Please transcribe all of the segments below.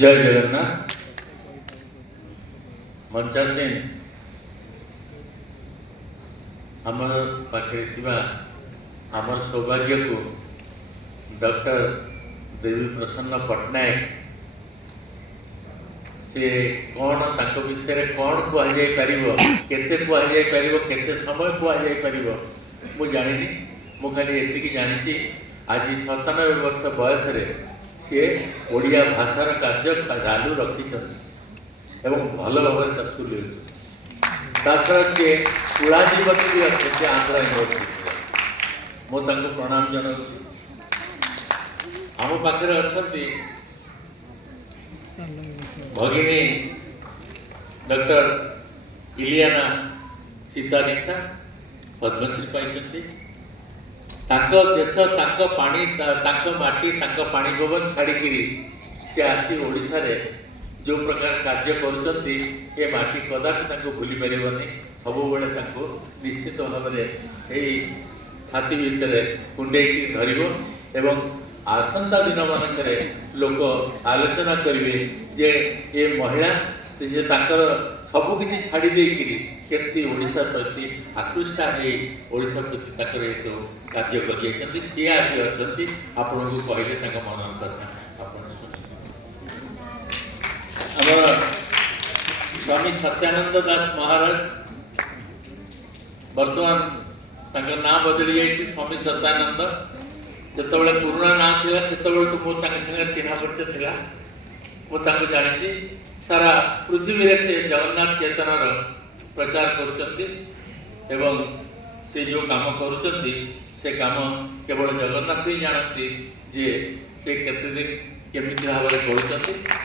जय जगन्नाथ। मंचासीन आमर पाखे आमर सौभाग्य को डॉक्टर देवी प्रसन्न पट्टनायक से कौन ताक विषय कौन कहुपर केते समय कहुपर मु जानी मु खाली एति जानी आज 97 वर्ष बयस सी ओडिया भाषार कार्य चालू रखिंट एवं भल भाव तापर सी कुलाधिपति भी अच्छे आंध्र यूनिवर्सिटी मुझे प्रणाम जनाऊँ। आम पाखे अच्छा भगिनी डॉक्टर इलियाना सीतानिष्ठा पद्मश्री पाई देश पानी माटी पानी पवन छाड़ी सी आसी ओडिशा रे जो प्रकार कार्य कर माटी कदापि भूली पारनी सब निश्चित भाव में छाती भितर कुंडे धरब एवं आसंता दिन मानक लोक आलोचना करेंगे जे ये महिला जे ताकर सबकि छाड़ी केमती ओडिशा प्रति आकृष्टा है ओडिशा प्रति ताकर जो कार्य कर सी आज अच्छा आपण को कहले मन कथा आम स्वामी सत्यानंद दास महाराज बर्तमान ना बदली जाइए स्वामी सत्यानंद जो पुराना ना था से मुझे चिन्ह परिचय था मुझे जानी सारा पृथ्वी रे से जगन्नाथ चेतनार प्रचार कर से जो काम कर से काम केवल जगन्नाथ ही जानती जे से केते दिन केमिति भाव में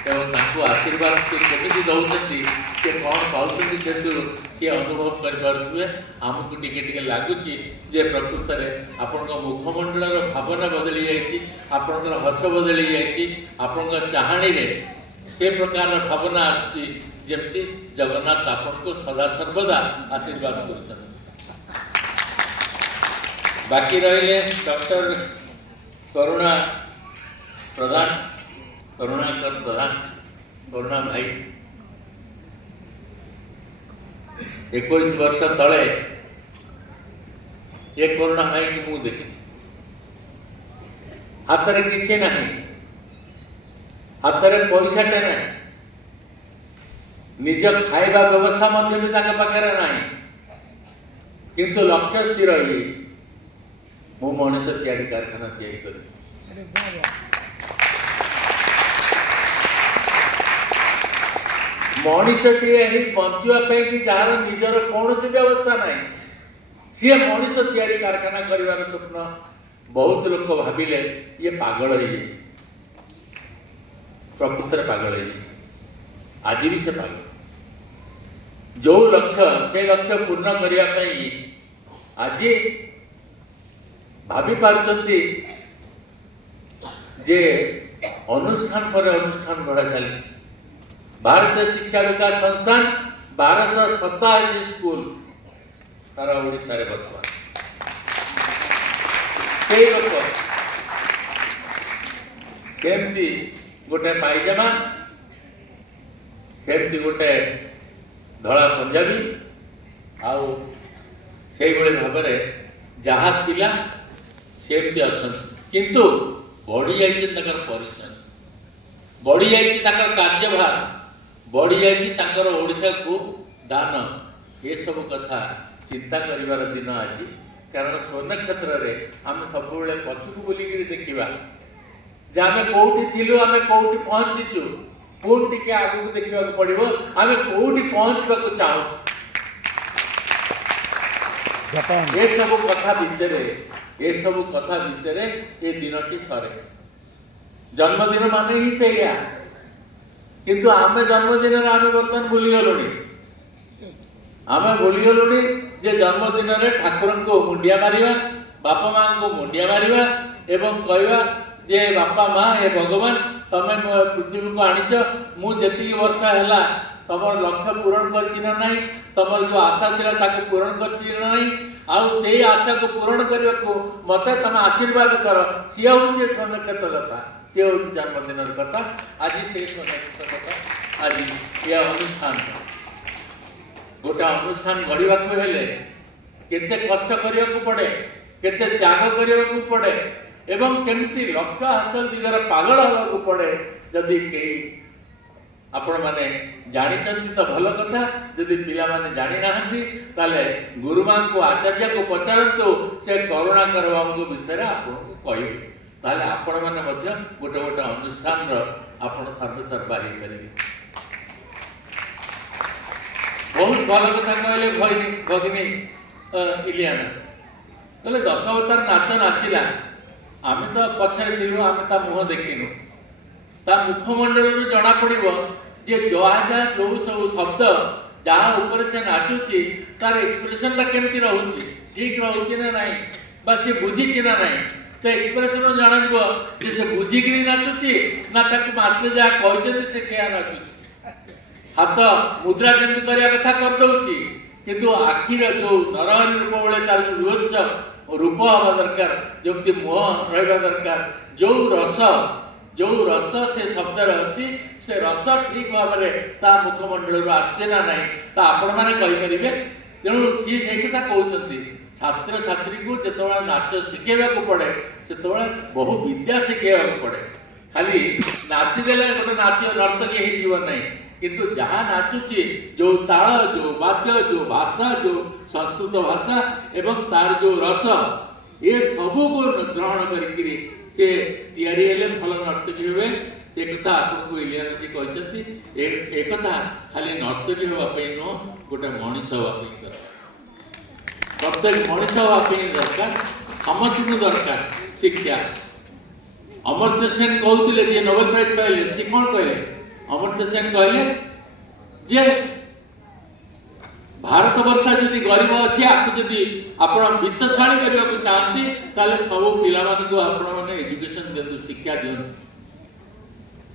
कर आशीर्वाद से केमिति दौरान से कौन पाँच जेहतु सी अनुभव करें आमको टिके लगुच जे प्रकृत में आपण मुखमंडल भावना बदली जापर हस बदली जापर चाहाणी से प्रकार भावना आमती जगन्नाथ आपन को सदा सर्वदा आशीर्वाद कर बाकी रहे डॉक्टर करुणाकर प्रधान करुणा भाई 21 वर्ष तले ये करुणा भाई की मुझे देखी हाथ में किसी ना हाथ में पैसाटे ना निज खाइबा व्यवस्था भी पाखे ना किंतु लक्ष्य स्थिर मु मनुष्य तैयारी कारखाना मनुष्य बचापी कि जार निजर कौन व्यवस्था ना सी मनुष्य तैयारी कारखाना कर स्वप्न बहुत लोग भाविले ये पागल हो प्रकृत पागल आज भी से पागल जो लक्ष्य से लक्ष्य पूर्ण करने आज भाभी पार्टी जे अनुष्ठान पर अनुष्ठान गढ़ा चली भारतीय शिक्षा विकास संस्थान 1287 स्कूल सारा ओडिशा रे बर्तमान से लोक सेमती गोटे पायजामा सेमती गोटे धड़ा पंजाबी आउ से भाव जहाँ पिला सेमती अच्छा किंतु बढ़ी जाइए परिश्रम बढ़ी जाइए कार्यभार बढ़ी जाइए ओडिशा को दान ये सब कथा चिंता करिवार दिन आज कारण स्वर्ण क्षेत्र में आम सब पछुक बुलिकी देखा जे आम कौटी थिलु आम कौटी पहुंचीचु पुणी टिके आगू देखा पड़ो आम कौटी पहुंचवा चाहूँ ये सब कथा भितर ये सब कथा भितर ये दिनटी सरे जन्मदिन मान ही से किंतु आम जन्मदिन आम बर्तमान भूलीगलु आम भूलीगलु जे जन्मदिन ठाकुर को मुंडिया मारिबा बापा माँ को मुंडिया मारिबा एवं कहवा जे बापा माँ ए भगवान तमें पृथ्वी को आनीच मुझे वर्ष है तुम लक्ष्य पूरण कर तुम जो आशा था पूरण कर आशा को पूरण करने को मत तुम आशीर्वाद कर सी हूँ श्रमक्षेत्र कथा सी हूँ जन्मदिन कथा आज से कथा आज यह अनुष्ठान गोटे अनुष्ठान गढ़ा केते कष्ट करने को पड़े केते त्याग करने को पड़े एवं केमती लक्ष्य हासिल दिगरे पागल होगा पड़े जदि कई आपण मैंने जानी तो भल कथा जदि पिला माने जानी नाहंती ताले गुरुमा को आचार्य को पचारतु से करुणा करवा विषय आपको कहबे ताले आपण माने मध्य गोटे गोटे अनुष्ठान आपण सर्वेसर्वा ही करेंगे बहुत भल कथा कहले भगिनी इलियाना कहले दशावतार नाच नाचिला आमे तो पछरे थिलु आमे ता मुह देखिनु ता मुखमंडल जना पड़ो जे जहा जो सब शब्द जहाँ ऊपर से नाचुची तार एक्सप्रेशन केमती रोचे ठीक रोचे ना नाई बा सी बुझी ना नाई तो एक्सप्रेशन जान से बुझिक नाचुची ना मास्टर जहाँ कहते से क्या नाचुची हाथ मुद्रा केमती करने कथा करदे किंतु आखिर जो नरहरी रूप बेले तार जो विवत्स रूप हवा दरकार जमी मुह रहा दरकार जो रस से शब्द अच्छी से रस ठीक भाव में मुखमंडल आसे ना ना तो आपण मैंने कहींपर तेणु सी से कथा कहते छात्र छात्री को जो नाच शिखेवा पड़े से बहु विद्या शिखेवा पड़े खाली नाचिदेले गोटे नाच नर्तकी हो किंतु जहाँ नाचुची जो ताल जो वाद्य जो भाषा जो संस्कृत भाषा एवं तार जो रस ये सबू को ग्रहण करी से तैयारी हेले भल नर्तकी हुए से कथा आपको इलियाना जी कहते एक कथा खाली नर्तकी होगापी नुह गोटे मनीष होगापी प्रत्येक मनीष होगापी दरकार समस्त दरकार शिक्षा अमर्त्य सेन कहते जी नोबेल प्राइज पाइले सी कौन कहले अमर्त्य सेन कहले जे भारत वर्ष जदि गरीब अच्छी आपको जदि आप वित्तशाली करने को चाहती ताले सब पिला मैंने एजुकेशन दिंतु शिक्षा दिंतु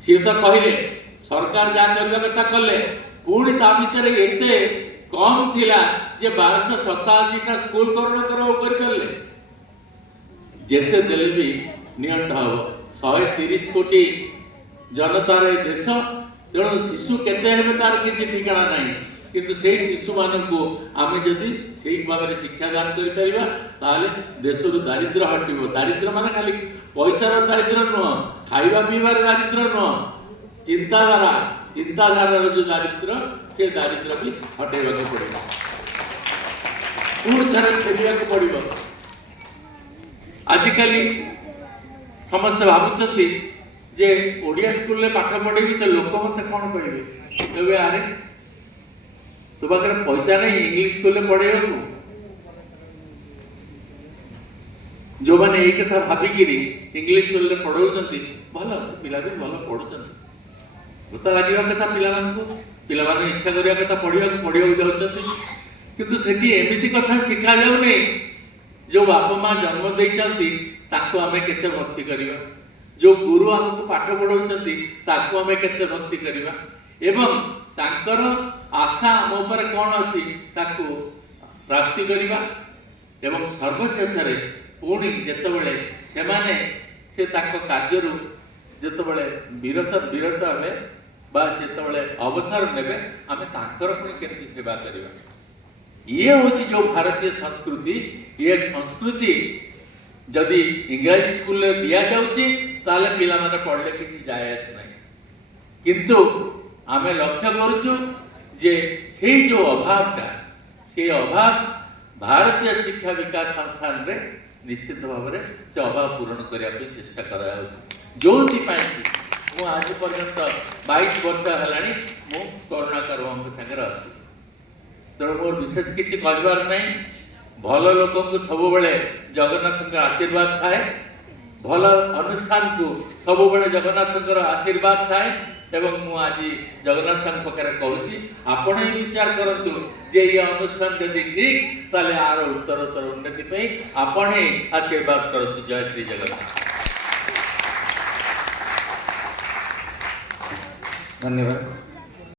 सी तो कहले सरकार जहाँ करने कथा कले पुणी ता भर एत कम थिला जे 1287 स्कूल करोड़ कर जेते देले भी नियंट हम 130 कोटी जनतार देश तेणु शिशु केते हेबे तार किसी ठिकाना नहीं किंतु से शिशु मानक आम जदि से भाव में शिक्षादान कर देश दारिद्र हटो दारिद्र मान खाली पैसार दारिद्र नुह खावा पीबार दारिद्र नुह चिंताधार जो दारिद्र से दारिद्र भी हटेगा पड़ेगा पुणी थे फेरिया पड़ो आजिकल समस्त भावुं जे ओडिया स्कूल में पाठ पढ़ेबी तो लोक मत कौन कहे अरे तो पाखे पैसा नहीं इंग्लिश स्कूल में पढ़े जो मैंने ये कथा भाविकी इंग्लिश स्कूल में पढ़ाऊँ भल पिला भी भल पढ़ुं भूत लगे कथा पिला इच्छा करने कथा पढ़ा जाऊँ किंतु सेठी एमती कथा शिखा जाऊनी जो बापा माँ जन्म देती आम केते भक्ति करवा जो गुरु आमको पाठ पढ़ाऊँच ताकू आम केते भक्ति करवा एवं तांकर आशा आम उपर कौन अच्छी ताकू प्राप्ति करवा एवं सर्वशेष पुणी जितेबले से कार्य जितेबले विरत हे जितेबले अवसर ने आम तांकर पुणी केमती सेवा करवा ये हूँ जो भारतीय संस्कृति ये संस्कृति जदि इंग्राजी स्कूल में दि जाऊँगी ताले पिला माने पढ़ले किसी जाए आस ना किंतु आम लक्ष्य करुचु जे से जो अभावटा से अभाव भारतीय शिक्षा विकास संस्थान रे निश्चित भाव में से अभाव पूरण करने चेष्टा करा जो मु आज पर्यंत 22 वर्ष है मु करुणाकर सागर अच्छी तेणु मोर विशेष किसी कहबार नहीं भल लोक को सब बेले जगन्नाथ आशीर्वाद थाए भल अनुष्ठान को सब बेले जगन्नाथ आशीर्वाद थाए एवं मु आज जगन्नाथ पाखे कहूँ आपण ही विचार करतु जे ये अनुष्ठान यदि ठीक ताले आर उत्तरोत्तर उन्नति आपण ही आशीर्वाद करतु। जय श्री जगन्नाथ। धन्यवाद।